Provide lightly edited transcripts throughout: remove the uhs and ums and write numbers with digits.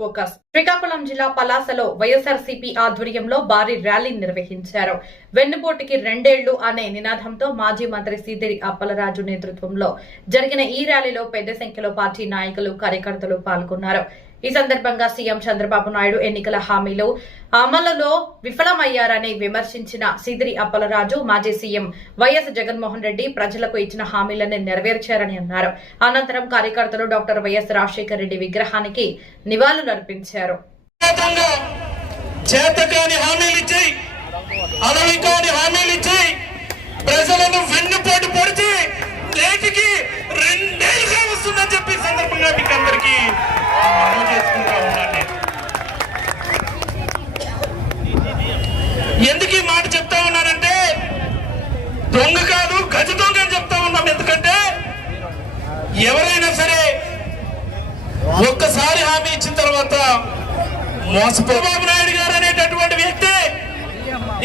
Focus. Srikakulam జిల్లా పలాసలో వైఎస్ఆర్సీపీ ఆధ్వర్యంలో భారీ ర్యాలీ నిర్వహించారు. వెన్నుపోటుకి 2 ఏళ్లు అనే నినాదంతో మాజీ మంత్రి సీదిరి అప్పలరాజు నేతృత్వంలో జరిగిన ఈ ర్యాలీలో పెద్ద సంఖ్యలో పార్టీ నాయకులు, కార్యకర్తలు పాల్గొన్నారు. ఈ సందర్భంగా సీఎం చంద్రబాబు నాయుడు ఎన్నికల హామీలు అమలులో విఫలమయ్యారని విమర్శించిన సీదిరి అప్పలరాజు, మాజీ సీఎం వైఎస్ జగన్మోహన్ రెడ్డి ప్రజలకు ఇచ్చిన హామీలను నెరవేర్చారని అన్నారు. అనంతరం కార్యకర్తలు డాక్టర్ వైఎస్ రాజశేఖర రెడ్డి విగ్రహానికి నివాళులర్పించారు. ప్రజలను వెన్నుపోటు పొడిచి నేటికి 2 ఏళ్లుగా వస్తుందని చెప్పి సందర్భంగా మీకు అందరికీ మనం చేసుకుంటా ఉన్నాను. ఎందుకు ఈ మాట చెప్తా ఉన్నానంటే, దొంగ కాదు గజ దొంగ అని చెప్తా ఉన్నాం. ఎందుకంటే ఎవరైనా సరే ఒక్కసారి హామీ ఇచ్చిన తర్వాత చంద్రబాబు నాయుడు గారు అనేటటువంటి వ్యక్తి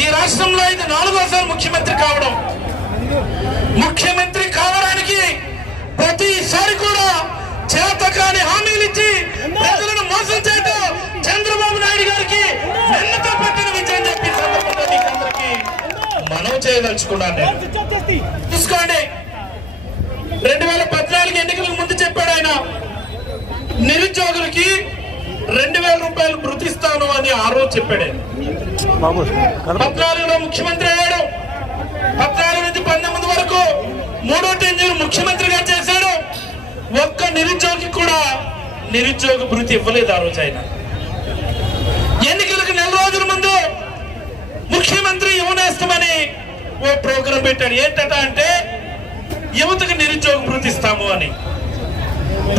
ఈ రాష్ట్రంలో ఇది 4వసారి ముఖ్యమంత్రి కావడం. ముఖ్యమంత్రి కావడానికి ప్రతిసారి కూడా చేతకాని హామీలు ఇచ్చి ప్రజలను మోసం చేయడం చంద్రబాబు నాయుడు గారికి వెన్నతో పెట్టిన విజయం చెప్పి సందర్భంగా మీకు అందరికీ మనం చేయదలుచుకున్నాను. చూసుకోండి, 2014 ఎన్నికలకు ముందు చెప్పాడు ఆయన, నిరుద్యోగులకి 2000 రూపాయలు వృత్తిస్తాను అని ఆ రోజు చెప్పాడు. 14లో ముఖ్యమంత్రి అయ్యాడు. 14 నుంచి 19 వరకు 3వ టెన్యూర్ ముఖ్యమంత్రిగా చేశాడు. ఒక్క నిరుద్యోగి కూడా నిరుద్యోగ భృతి ఇవ్వలేదు ఆ రోజు ఆయన. ఎన్నికలకు 4 రోజుల ముందు ముఖ్యమంత్రి యువనేస్తమని ఓ ప్రోగ్రాం పెట్టాడు. ఏంటట అంటే యువతకు నిరుద్యోగ భృతి ఇస్తాము అని.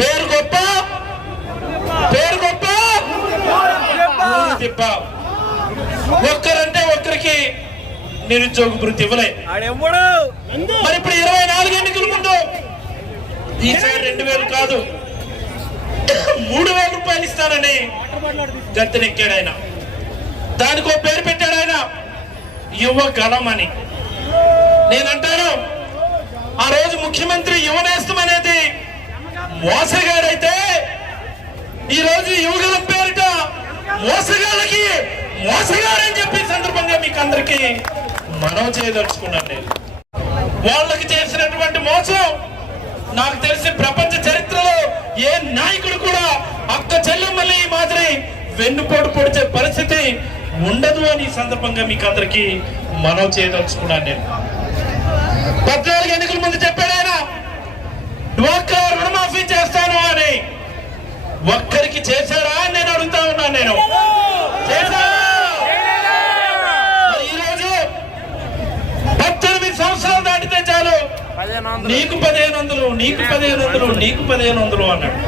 పేరు గొప్ప, పేరు గొప్ప, ఒక్కరంటే ఒక్కరికి నిరుద్యోగ భృతి ఇవ్వలే. మరి ఇప్పుడు 24 ఎన్నికల ముందు ఈసారి 2000 కాదు 3000 రూపాయలు ఇస్తానని గద్దెనెక్కాడు ఆయన. దానికో పేరు పెట్టాడు ఆయన, యువ గలం అని. నేనంటాను, ఆ రోజు ముఖ్యమంత్రి యువనేస్తం అనేది మోసగాడైతే ఈ రోజు యువగలం పేరిట మోసగాళ్ళకి మోసగాడని చెప్పి సందర్భంగా మీకు అందరికీ మనం చేయదలుచుకున్నాను. నేను వాళ్ళకి చేసినటువంటి మోసం నాకు తెలిసి ప్రపంచ చరిత్రలో ఏ నాయకుడు కూడా అక్క చెల్లెమ్మల్ని ఈ మాదిరి వెన్నుపోటు పొడిచే పరిస్థితి ఉండదు అని ఈ సందర్భంగా మీకు అందరికీ మనం చేయదలుచుకున్నాను. నేను 14 ఎన్నికల ముందు చెప్పాడు ఆయన, డ్వాక్రా రుణమాఫీ చేస్తాను అని. ఒక్కరికి చేశారా అని నేను అడుగుతా ఉన్నాను. నేను ఈరోజు 18 సంవత్సరాలు దాటితే చాలు, నీకు 1500, నీకు 1500, నీకు 1500 అన్నాడు.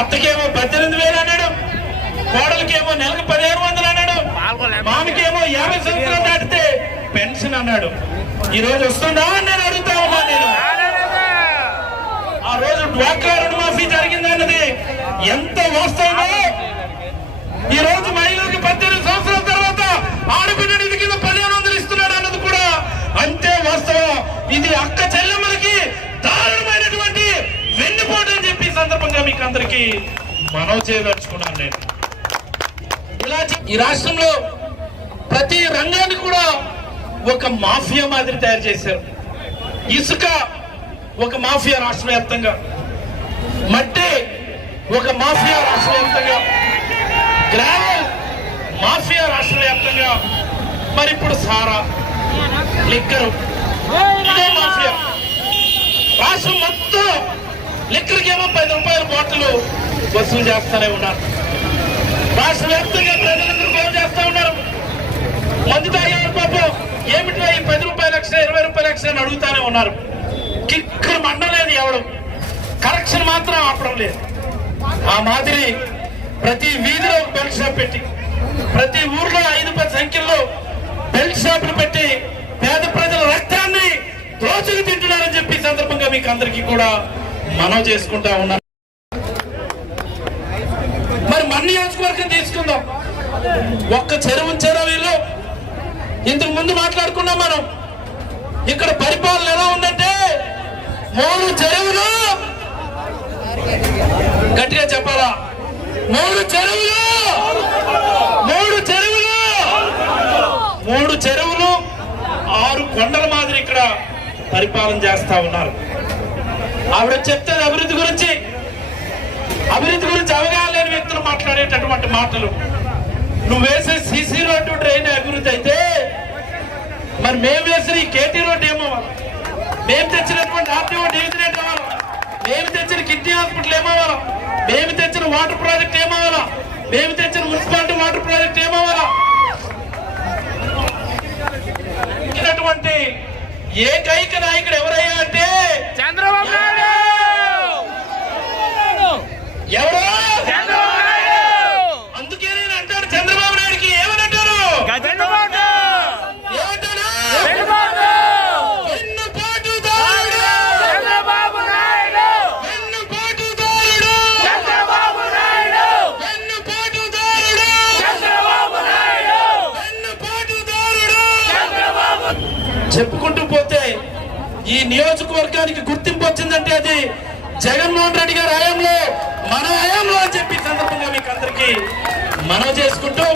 అత్తకేమో 18,000 అన్నాడు, కోడలకేమో నెలకు 1500 అన్నాడు, మామికేమో 50 సంవత్సరాలు దాటితే పెన్షన్ అన్నాడు. ఈ రోజు వస్తుందా అని నేను అడుగుతా ఉన్నాను. నేను ఆ రోజు డ్వాక్రా రుణమాఫీ జరిగిందన్నది ఎంత వాస్తవమో, ఈ రోజు మహిళలకు 18 సంవత్సరాల తర్వాత ఆడబిడ్డ నిధి కింద 1500 ఇస్తున్నాడు అన్నది కూడా అంతే వాస్తవం. ఇది అక్క చెల్లెమ్మలకి దారుణమైనటువంటి వెన్నుపోటు అని చెప్పి సందర్భంగా మీకు అందరికీ మనం చేయదలుచుకున్నాను. నేను ఇలా ఈ రాష్ట్రంలో ప్రతి రంగాన్ని కూడా ఒక మాఫియా మాదిరి తయారు చేశారు. ఇసుక ఒక మాఫియా రాష్ట్ర వ్యాప్తంగా, మట్టి ఒక మాఫియా రాష్ట్ర వ్యాప్తంగా, గ్రావెల్ మాఫియా రాష్ట్ర వ్యాప్తంగా, మరి ఇప్పుడు సారా, లిక్కరు, ఇదే మాఫియా. రాష్ట్రం మొత్తం లిక్కర్కేమో 10 రూపాయల బాటిల్ వసూలు చేస్తూనే ఉన్నారు. రాష్ట్ర వ్యాప్తంగా ప్రజలందరూ గోల్ చేస్తూ ఉన్నారు. మందు తాగేవారు పాపం ఏమిటో ఈ 10 రూపాయలు ఎక్స్ట్రా, 20 రూపాయలు ఎక్స్ట్రా అని అడుగుతానే ఉన్నారు. కిక్కరు మండలేదు ఎవడు, కరెక్షన్ మాత్రం ఆపడం లేదు. ఆ మాదిరి ప్రతి వీధిలో ఒక బెల్ట్ షాప్ పెట్టి, ప్రతి ఊర్లో 5-10 సంఖ్యలో బెల్ట్ షాపులు పెట్టి పేద ప్రజల రక్తాన్ని రోజుకు తింటున్నారని చెప్పి సందర్భంగా మీకు అందరికీ కూడా మనం చేసుకుంటా ఉన్నాం. మరి మన నియోజకవర్గం తీసుకుందాం. ఒక్క చెరువు ఉంచారా వీళ్ళు? ఇంతకు ముందు మాట్లాడుకున్నాం మనం. ఇక్కడ పరిపాలన ఎలా ఉందంటే 3 చెరువులు, గట్టిగా చెప్పాలా, మూడు చెరువులు 6 కొండల మాదిరి ఇక్కడ పరిపాలన చేస్తా ఉన్నారు. ఆవిడ చెప్తే అభివృద్ధి గురించి అవగాహన లేని వ్యక్తులు మాట్లాడేటటువంటి మాటలు. నువ్వు వేసే సిసి రోడ్డు డ్రైన్ అభివృద్ధి అయితే మరి మేము వేసిన ఈ కేటీ రోడ్డు ఏమవ్వాలి? మేము తెచ్చినటువంటి ఆర్టీఓ డివిజన్ ఏమవ్వాలి? మేము తెచ్చిన కిడ్నీ హాస్పిటల్ ఏమవ్వాలా? మేము తెచ్చిన వాటర్ ప్రాజెక్ట్ ఏమవ్వాలా? మేము తెచ్చిన మున్సిపాలిటీ వాటర్ ప్రాజెక్ట్ ఏమవ్వాలా? ఇచ్చినటువంటి ఏకైక నాయకుడు ఎవరయ్యా అంటే చంద్రబాబు నాయుడు. ఎవరు? అందుకే నేను అంటాను, చంద్రబాబు నాయుడుకి ఏమని అంటారు? చంద్రబాబు ఏమంటారు? చంద్రబాబు నాయుడు. వెన్నుపోటుదారుడు. చంద్రబాబు నాయుడు. వెన్నుపోటుదారుడు. చంద్రబాబు నాయుడు. వెన్నుపోటుదారుడు. చంద్రబాబు. చెప్పుకుంటూ పోతే ఈ నియోజకవర్గానికి గుర్తింపు వచ్చిందంటే అది జగన్మోహన్ రెడ్డి గారి హయాంలో, మన హయాంలో అని చెప్పి సందర్భంగా మీకు అందరికీ మనవి చేసుకుంటూ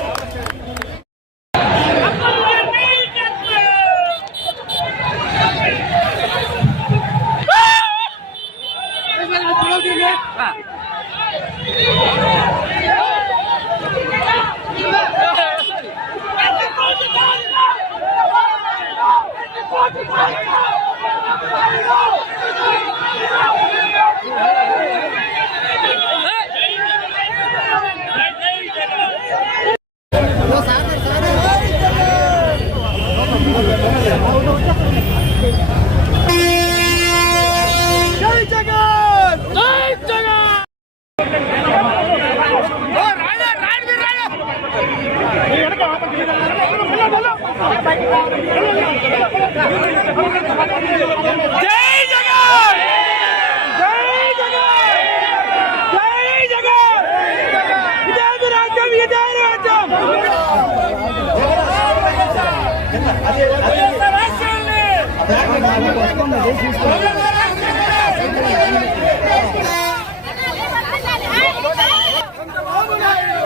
చంద్రబాబు నాయుడు